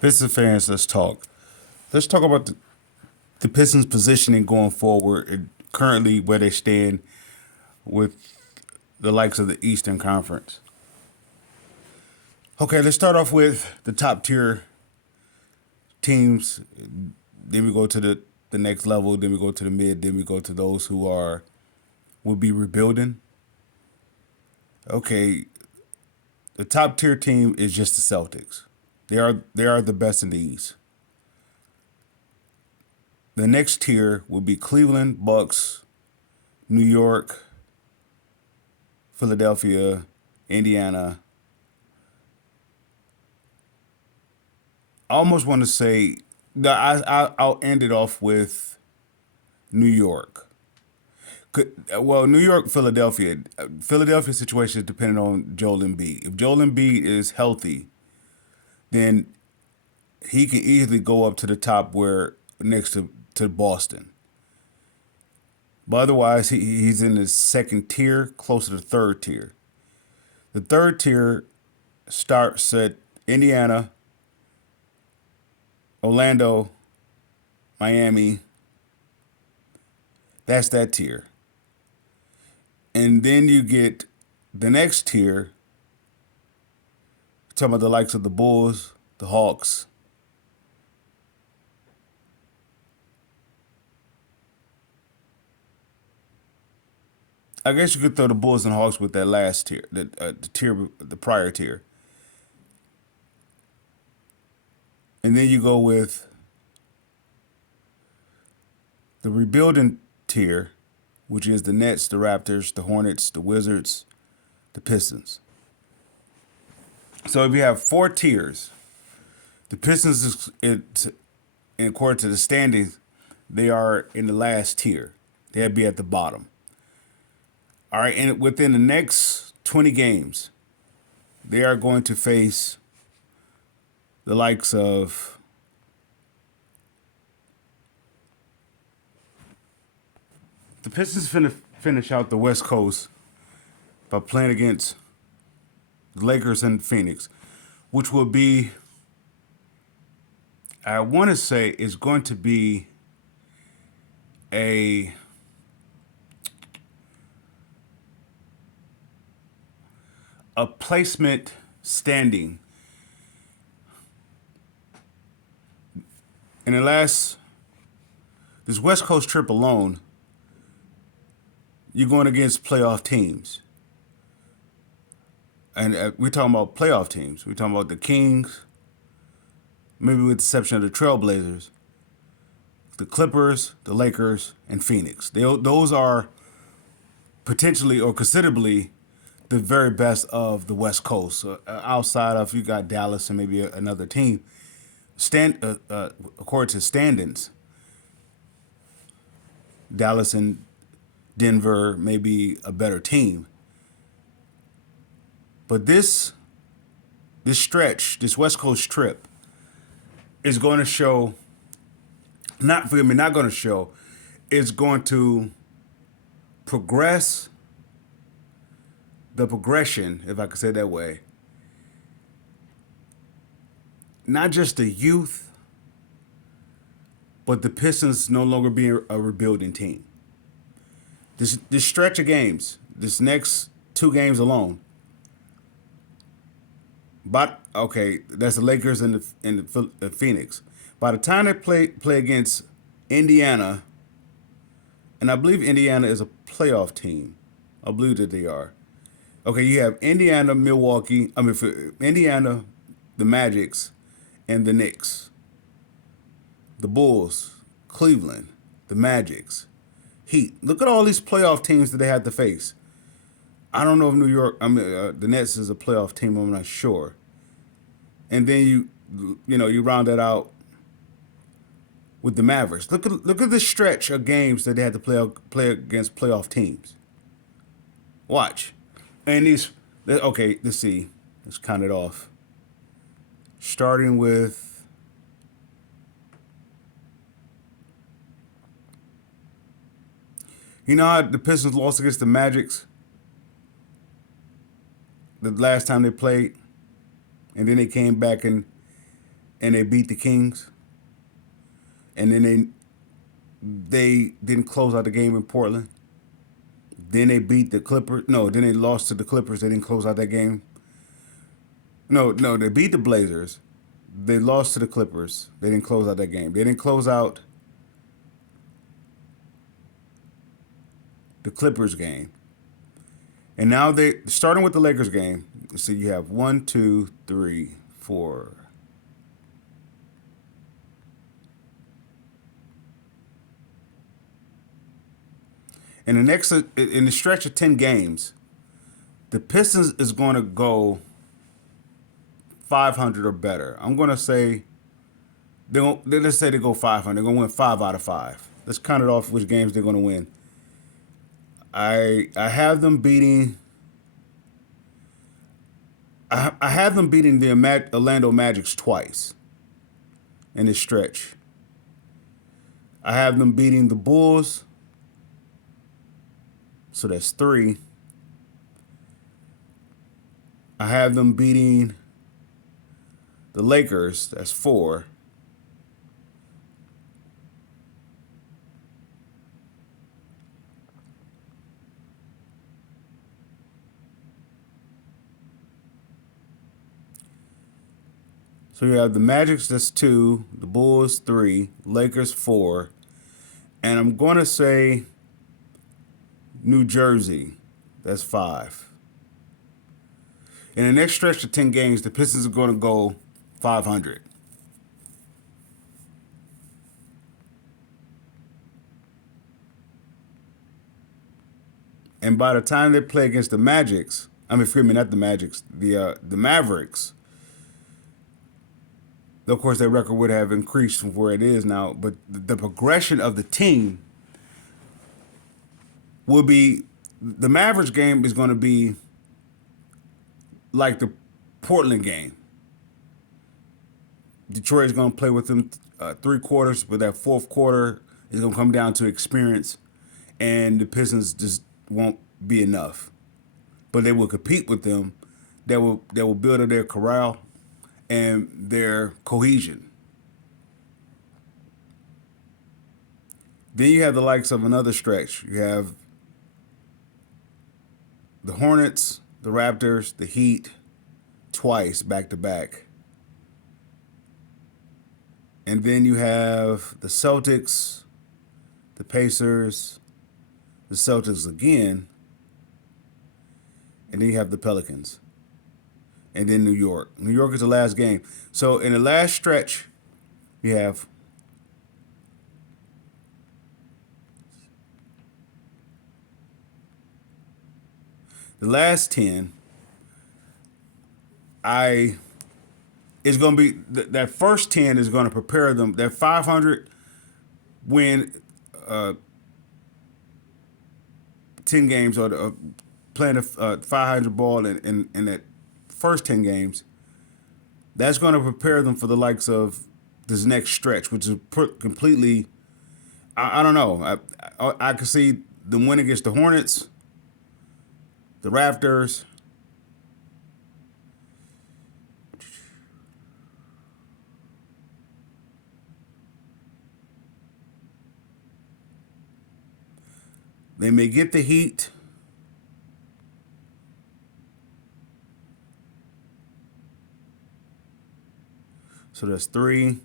Pistons fans, let's talk. Let's talk about the Pistons' positioning going forward, and currently where they stand with the likes of the Eastern Conference. Okay, let's start off with the top tier teams. Then we go to the next level. Then we go to the mid. Then we go to those who will be rebuilding. Okay, the top tier team is just the Celtics. They are the best in the East. The next tier will be Cleveland, Bucks, New York, Philadelphia, Indiana. I almost want to say that I'll end it off with New York. Well, New York, Philadelphia. Philadelphia situation is dependent on Joel Embiid. If Joel Embiid is healthy, then he can easily go up to the top where next to Boston. But otherwise, he's in the second tier, close to the third tier. The third tier starts at Indiana, Orlando, Miami. That's that tier. And then you get the next tier, talking about the likes of the Bulls, the Hawks. I guess you could throw the Bulls and Hawks with that last tier, the prior tier. And then you go with the rebuilding tier, which is the Nets, the Raptors, the Hornets, the Wizards, the Pistons. So if you have four tiers, the Pistons, according to the standings, they are in the last tier. They'd be at the bottom. All right, and within the next 20 games, they are going to face the likes of the Pistons finish out the West Coast by playing against the Lakers and Phoenix, which will be, I want to say, is going to be a placement standing. In the last, this West Coast trip alone, you're going against playoff teams. And we're talking about playoff teams. We're talking about the Kings, maybe with the exception of the Trailblazers, the Clippers, the Lakers, and Phoenix. Those are potentially or considerably the very best of the West Coast. Outside of, you got Dallas and maybe another team. According to standings, Dallas and Denver may be a better team. But this stretch, this West Coast trip, is going to show. Not going to show. It's going to progress the progression, if I could say it that way. Not just the youth, but the Pistons no longer being a rebuilding team. This stretch of games, this next two games alone. But okay, that's the Lakers and the Phoenix. By the time they play against Indiana, and I believe Indiana is a playoff team. I believe that they are. Okay, you have Indiana, Milwaukee. I mean, for Indiana, the Magics, and the Knicks. The Bulls, Cleveland, the Magics, Heat. Look at all these playoff teams that they had to face. I don't know if New York. The Nets is a playoff team. I'm not sure. And then you round that out with the Mavericks. Look at the stretch of games that they had to play against playoff teams. Watch, and these. Okay, let's see. Let's count it off. Starting with how the Pistons lost against the Magics the last time they played, and then they came back and and they beat the Kings, and then they didn't close out the game in Portland. Then they beat the Clippers. No, then they lost to the Clippers. They didn't close out that game. No, they beat the Blazers. They lost to the Clippers. They didn't close out that game. They didn't close out the Clippers game. And now they starting with the Lakers game. So you have one, two, three, four. In the stretch of 10 games, the Pistons is going to go 500 or better. I'm going to say let's say they go 500. They're going to win 5 out of 5. Let's count it off which games they're going to win. I have them beating. I have them beating the Orlando Magics twice in this stretch. I have them beating the Bulls. So that's 3. I have them beating the Lakers. That's 4. So you have the Magics, that's 2. The Bulls, 3. Lakers, 4. And I'm going to say New Jersey, that's 5. In the next stretch of 10 games, the Pistons are going to go 500. And by the time they play against the Magics, I mean, excuse me, not the Magics, the Mavericks. Of course, their record would have increased from where it is now, but the progression of the team will be the Mavericks game is going to be like the Portland game. Detroit is going to play with them 3 quarters, but that fourth quarter is going to come down to experience, and the Pistons just won't be enough. But they will compete with them. They will build up their corral and their cohesion. Then you have the likes of another stretch. You have the Hornets, the Raptors, the Heat, twice back to back. And then you have the Celtics, the Pacers, the Celtics again, and then you have the Pelicans. And then New York. New York is the last game. So in the last stretch, you have the last 10. It's going to be that first 10 is going to prepare them. That 500 win 10 games or playing a 500 ball in that first 10 games, that's going to prepare them for the likes of this next stretch, which is completely, I don't know. I can see them win against the Hornets, the Raptors, they may get the Heat. So that's 3.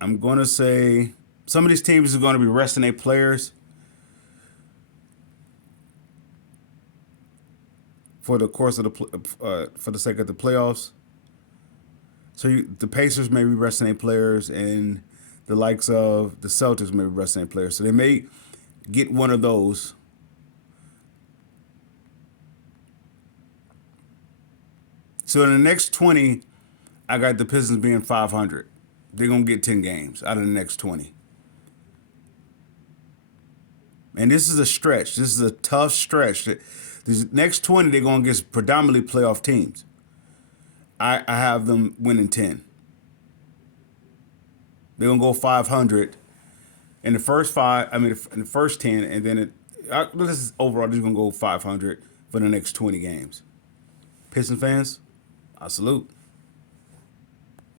I'm going to say some of these teams are going to be resting their players for the course of for the sake of the playoffs. So the Pacers may be resting their players, and the likes of the Celtics may be resting their players. So they may get one of those. So in the next 20, I got the Pistons being 500. They're going to get 10 games out of the next 20. And this is a stretch. This is a tough stretch. These next 20, they're going to get predominantly playoff teams. I have them winning 10. They're going to go 500 in the first 5. I mean, in the first 10, and then this is overall, they're going to go 500 for the next 20 games. Pistons fans, I salute.